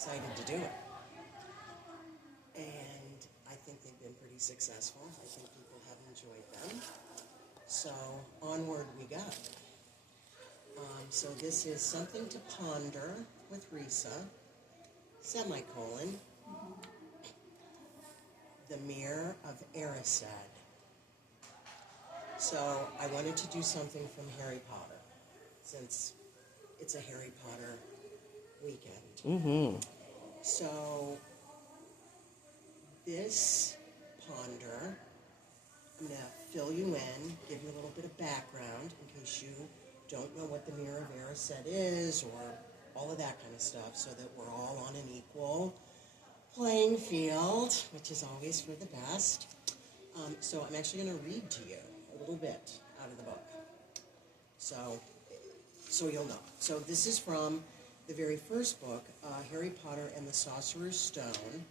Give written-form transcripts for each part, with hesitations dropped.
decided to do it. And I think they've been pretty successful. I think people have enjoyed them. So onward we go. So this is Something to Ponder with Risa, semicolon, The Mirror of Erised. So I wanted to do something from Harry Potter, since it's a Harry Potter weekend. Mm-hmm. So this ponder, I'm going to fill you in, give you a little bit of background in case you don't know what the Mirror of Erised is or all of that kind of stuff, so that we're all on an equal playing field, which is always for the best. So I'm actually going to read to you a little bit out of the book, so you'll know. So this is from the very first book, Harry Potter and the Sorcerer's Stone.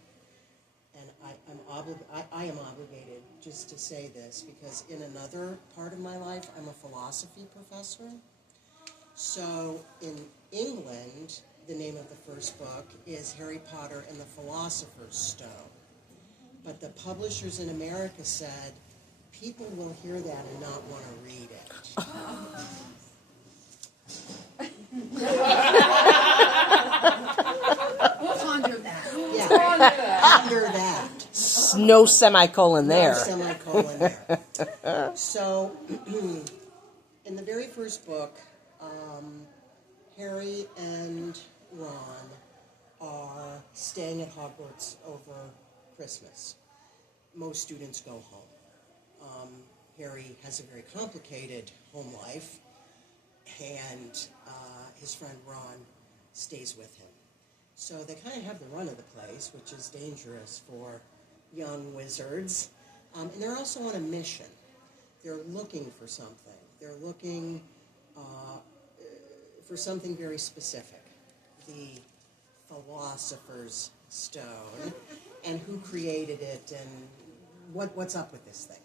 And I am obligated just to say this, because in another part of my life, I'm a philosophy professor. So in England, the name of the first book is Harry Potter and the Philosopher's Stone. But the publishers in America said, people will hear that and not want to read it. Ponder that. Yeah, ponder that. No semicolon there. No semicolon there. So, in the very first book, Harry and Ron are staying at Hogwarts over Christmas. Most students go home. Harry has a very complicated home life, and his friend Ron stays with him. So they kind of have the run of the place, which is dangerous for young wizards. And they're also on a mission. They're looking for something. They're looking for something very specific. The Philosopher's Stone, and who created it, and what's up with this thing.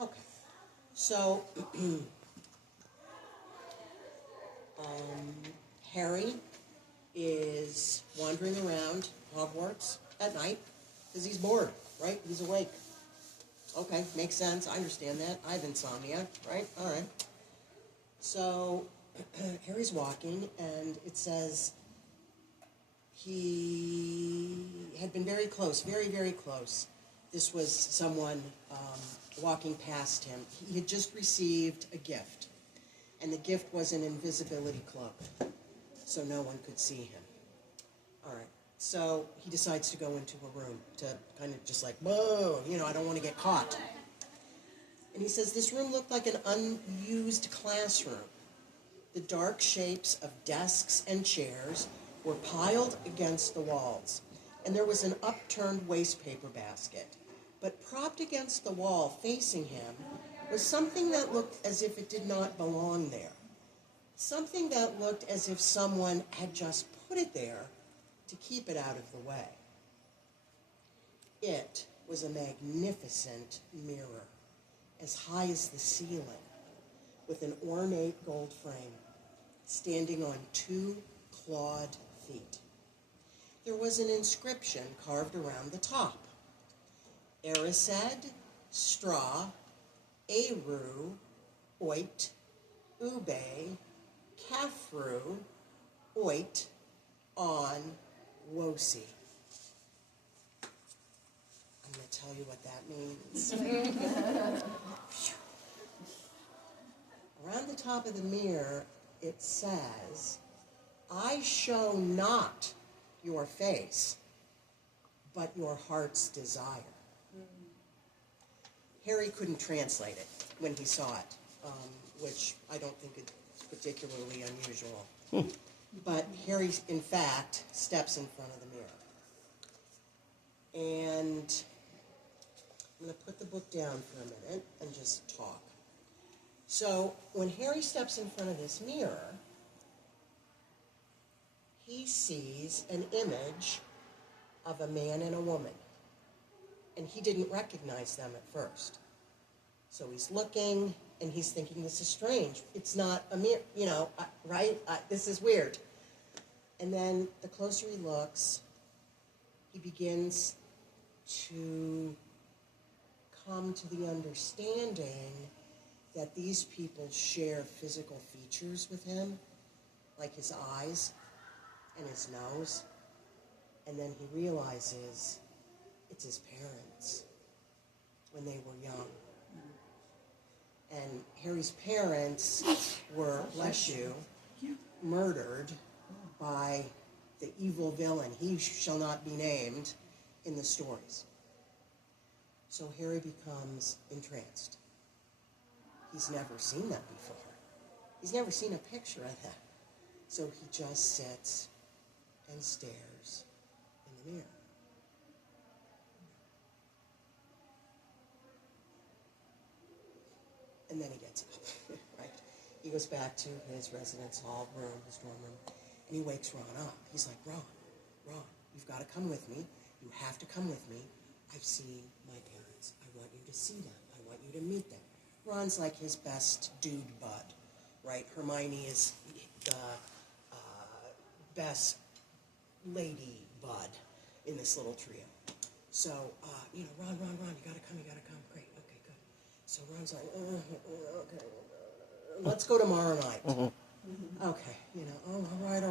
Okay. So, Harry is wandering around Hogwarts at night because he's bored, right? He's awake. Okay, makes sense. I understand that. I have insomnia, right? All right. So Harry's walking, and it says he had been very close, very, very close. This was someone walking past him. He had just received a gift, and the gift was an invisibility cloak, so no one could see him. All right. So he decides to go into a room to kind of just like, whoa, I don't want to get caught. And he says this room looked like an unused classroom. The dark shapes of desks and chairs were piled against the walls, and there was an upturned wastepaper basket. But propped against the wall facing him was something that looked as if it did not belong there. Something that looked as if someone had just put it there to keep it out of the way. It was a magnificent mirror, as high as the ceiling, with an ornate gold frame, standing on 2 clawed feet. There was an inscription carved around the top. Erised, straw, eru, oit, ube, kafru, oit, on, wosi. I'm going to tell you what that means. Around the top of the mirror, it says, I show not your face, but your heart's desire. Harry couldn't translate it when he saw it, which I don't think is particularly unusual. But Harry, in fact, steps in front of the mirror. And I'm going to put the book down for a minute and just talk. So when Harry steps in front of this mirror, he sees an image of a man and a woman. And he didn't recognize them at first. So he's looking, and he's thinking, this is strange. It's not a mirror, right? This is weird. And then the closer he looks, he begins to come to the understanding that these people share physical features with him, like his eyes and his nose. And then he realizes it's his parents when they were young. And Harry's parents were, bless you, murdered by the evil villain, he shall not be named, in the stories. So Harry becomes entranced. He's never seen that before. He's never seen a picture of that. So he just sits and stares in the mirror. And then he gets up, right? He goes back to his residence hall room, his dorm room, and he wakes Ron up. He's like, Ron, you've got to come with me. You have to come with me. I've seen my parents. I want you to see them. I want you to meet them. Ron's like his best dude bud, right? Hermione is the best lady bud in this little trio. So, Ron, you gotta come. Great, okay, good. So Ron's like, okay, let's go tomorrow night. Mm-hmm. Okay, all right.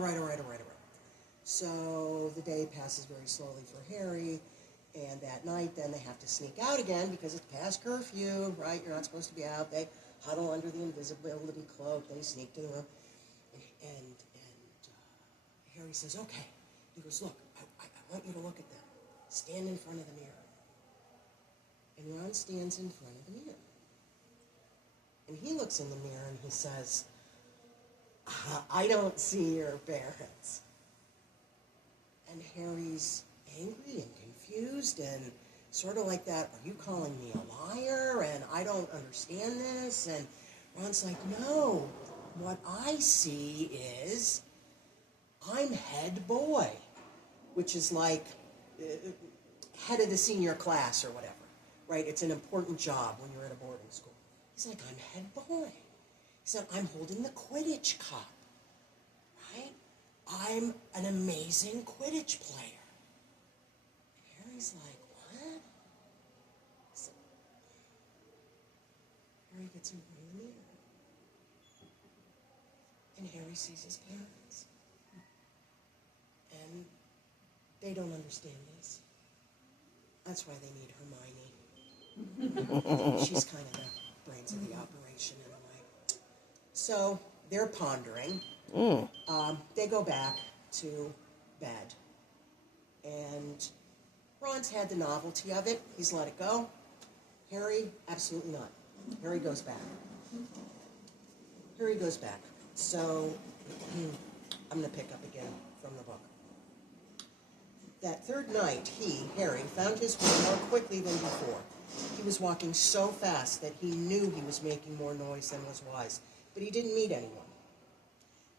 So the day passes very slowly for Harry, and that night then they have to sneak out again because it's past curfew, right? You're not supposed to be out. They huddle under the invisibility cloak. They sneak to the room, and Harry says, okay. He goes, look, I want you to look at them. Stand in front of the mirror. And Ron stands in front of the mirror. And he looks in the mirror and he says, I don't see your parents. And Harry's angry and confused and sort of like that, are you calling me a liar? And I don't understand this. And Ron's like, no, what I see is I'm head boy, which is like head of the senior class or whatever, right? It's an important job when you're at a boarding school. He's like, I'm head boy. He said, I'm holding the Quidditch Cup, right? I'm an amazing Quidditch player. And Harry's like, what? So, Harry gets in front of the mirror. And Harry sees his parents. And they don't understand this. That's why they need Hermione. She's kind of the brains of the operation in a way. So they're pondering. They go back to bed. And Ron's had the novelty of it. He's let it go. Harry, absolutely not. Harry goes back. So I'm going to pick up again from the book. That third night, Harry, found his way more quickly than before. He was walking so fast that he knew he was making more noise than was wise, but he didn't meet anyone.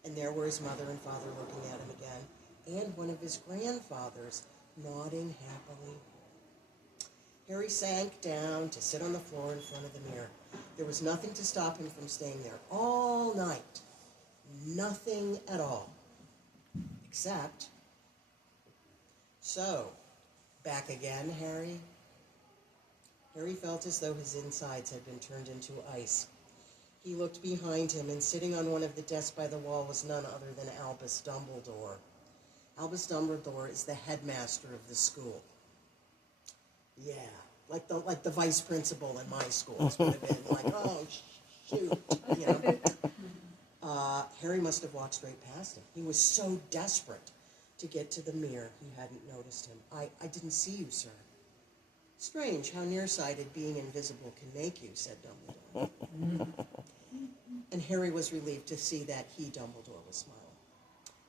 And there were his mother and father looking at him again, and one of his grandfathers nodding happily. Harry sank down to sit on the floor in front of the mirror. There was nothing to stop him from staying there all night. Nothing at all. Except... So, back again, Harry? Harry felt as though his insides had been turned into ice. He looked behind him, and sitting on one of the desks by the wall was none other than Albus Dumbledore. Albus Dumbledore is the headmaster of the school. Yeah, like the vice principal in my school would have been like, oh, shoot, Harry must have walked straight past him. He was so desperate to get to the mirror, he hadn't noticed him. I didn't see you, sir. Strange how nearsighted being invisible can make you, said Dumbledore. And Harry was relieved to see that Dumbledore, was smiling.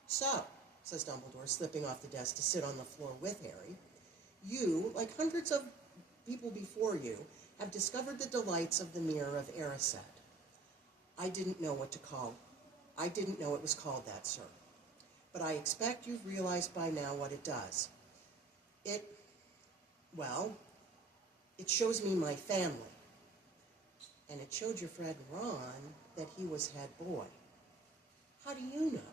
So, says Dumbledore, slipping off the desk to sit on the floor with Harry, you, like hundreds of people before you, have discovered the delights of the mirror of Erised. I didn't know it was called that, sir. But I expect you've realized by now what it does. It shows me my family. And it showed your friend Ron that he was head boy. How do you know?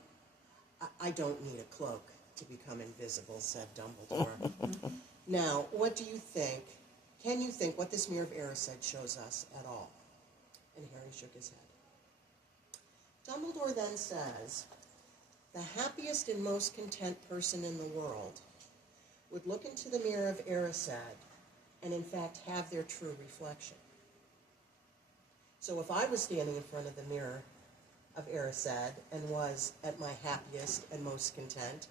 I don't need a cloak to become invisible, said Dumbledore. Now, what do you think? Can you think what this Mirror of Erised shows us at all? And Harry shook his head. Dumbledore then says, the happiest and most content person in the world would look into the Mirror of Erised and in fact have their true reflection. So if I was standing in front of the Mirror of Erised and was at my happiest and most content,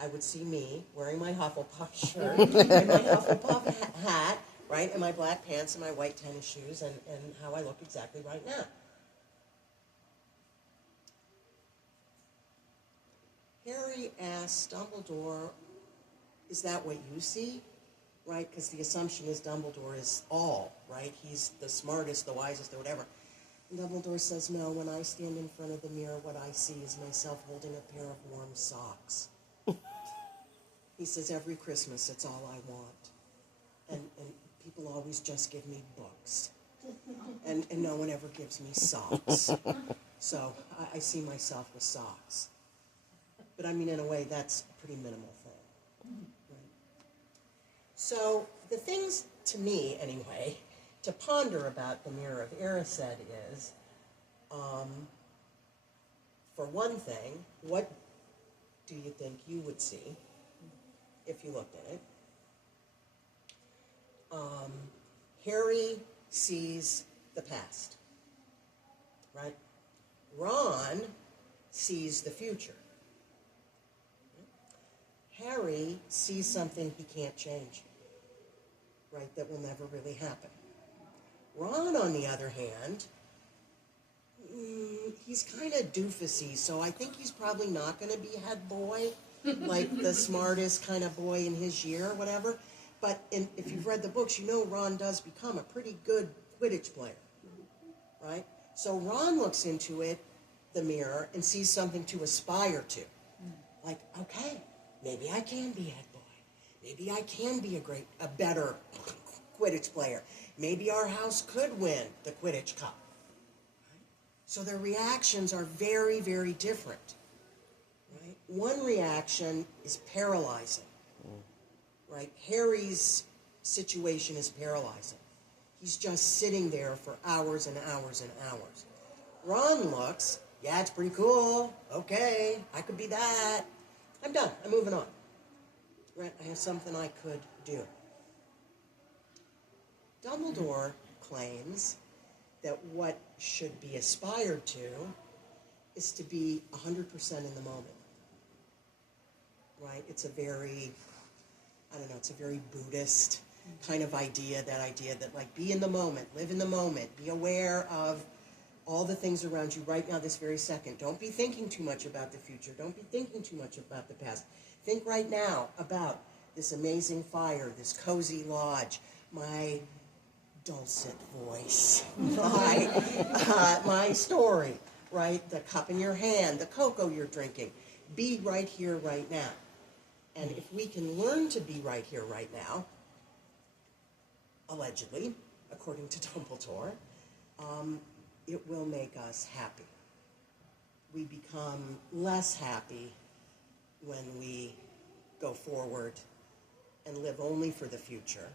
I would see me wearing my Hufflepuff shirt and my Hufflepuff hat, right, and my black pants and my white tennis shoes, and how I look exactly right now. Harry asked Dumbledore, is that what you see? Right, because the assumption is Dumbledore is all, right? He's the smartest, the wisest, or whatever. And Dumbledore says, no, when I stand in front of the mirror, what I see is myself holding a pair of warm socks. He says, every Christmas, it's all I want. And people always just give me books. And no one ever gives me socks. So I see myself with socks. But I mean, in a way, that's a pretty minimal thing. Right? So the things, to me anyway, to ponder about the Mirror of Erised is, for one thing, what do you think you would see if you looked at it? Harry sees the past, right? Ron sees the future. Harry sees something he can't change, right, that will never really happen. Ron, on the other hand, he's kind of doofusy, so I think he's probably not going to be head boy, like the smartest kind of boy in his year or whatever. But if you've read the books, you know Ron does become a pretty good Quidditch player, right? So Ron looks into it, the mirror, and sees something to aspire to. Like, okay, maybe I can be head boy. Maybe I can be a better Quidditch player. Maybe our house could win the Quidditch Cup. Right? So their reactions are very, very different. Right? One reaction is paralyzing. Right? Harry's situation is paralyzing. He's just sitting there for hours and hours and hours. Ron looks, yeah, it's pretty cool. Okay, I could be that. I'm done. I'm moving on. Right? I have something I could do. Dumbledore claims that what should be aspired to is to be 100% in the moment. Right? It's a very, it's a very Buddhist kind of idea that like be in the moment, live in the moment, be aware of all the things around you right now, this very second. Don't be thinking too much about the future. Don't be thinking too much about the past. Think right now about this amazing fire, this cozy lodge, my dulcet voice, my story, right? The cup in your hand, the cocoa you're drinking. Be right here, right now. And if we can learn to be right here, right now, allegedly, according to Dumbledore, it will make us happy. We become less happy when we go forward and live only for the future,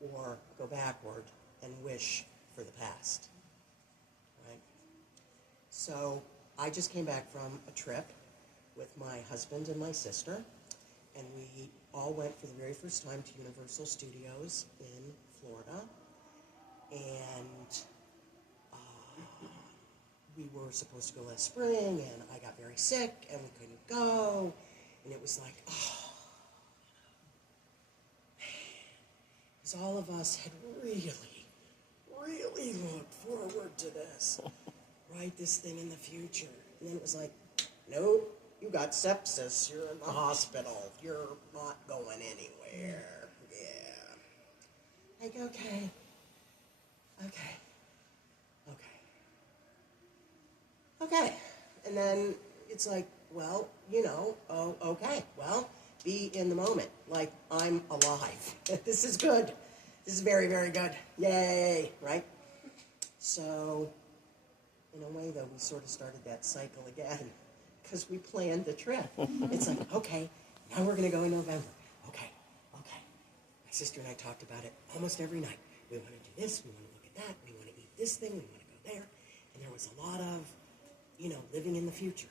or go backward and wish for the past. Right? So I just came back from a trip with my husband and my sister, and we all went for the very first time to Universal Studios in Florida, and we were supposed to go last spring, and I got very sick, and we couldn't go, and it was like, because all of us had really, really looked forward to this, right, this thing in the future, and then it was like, nope, you got sepsis, you're in the hospital, you're not going anywhere, yeah. Like, okay. And then it's like, well, okay, well, be in the moment. Like, I'm alive. This is good. This is very, very good. Yay, right? So, in a way, though, we sort of started that cycle again. because we planned the trip. It's like, okay, now we're going to go in November. Okay. My sister and I talked about it almost every night. We want to do this, we want to look at that, we want to eat this thing, we want to go there. And there was a lot of, living in the future.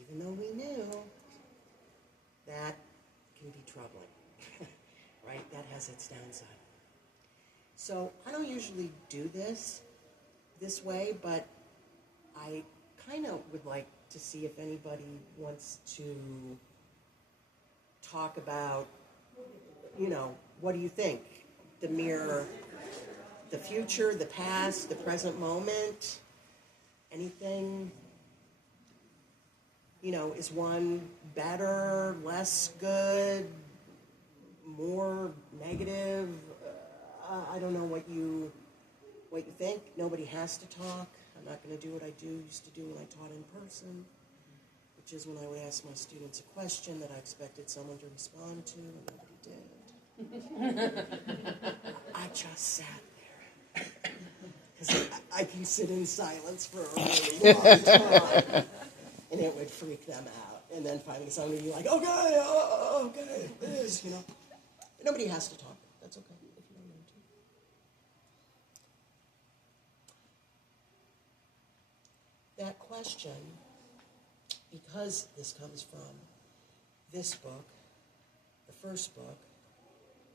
Even though we knew that can be troubling, right? That has its downside. So I don't usually do this way, but I kind of would like to see if anybody wants to talk about, what do you think? The mirror, the future, the past, the present moment, anything? Is one better, less good, more negative? I don't know what you think. Nobody has to talk. I'm not going to do what I used to do when I taught in person, which is when I would ask my students a question that I expected someone to respond to, and nobody did. I just sat there. Because I can sit in silence for a really long time, and it would freak them out. And then finally someone would be like, okay, it is, Nobody has to talk. That's okay if you don't want to. That question, because this comes from this book, the first book,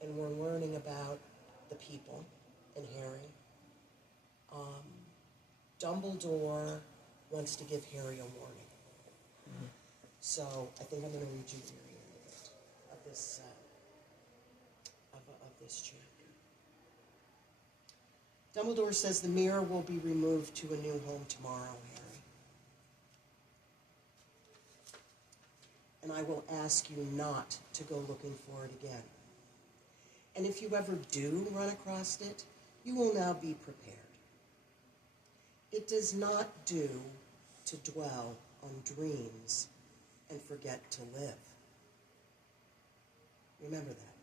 and we're learning about the people and Harry, Dumbledore wants to give Harry a warning. Mm-hmm. So I think I'm going to read you the very end of this of this chapter. Dumbledore says the mirror will be removed to a new home tomorrow, Harry. And I will ask you not to go looking for it again. And if you ever do run across it, you will now be prepared. It does not do to dwell on dreams and forget to live. Remember that.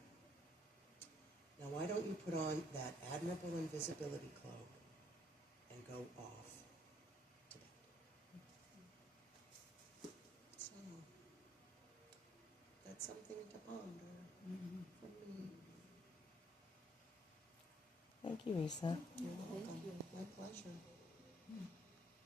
Now, why don't you put on that admirable invisibility cloak and go off to bed? So, that's something to ponder for me. Thank you, Risa. You're welcome. My pleasure.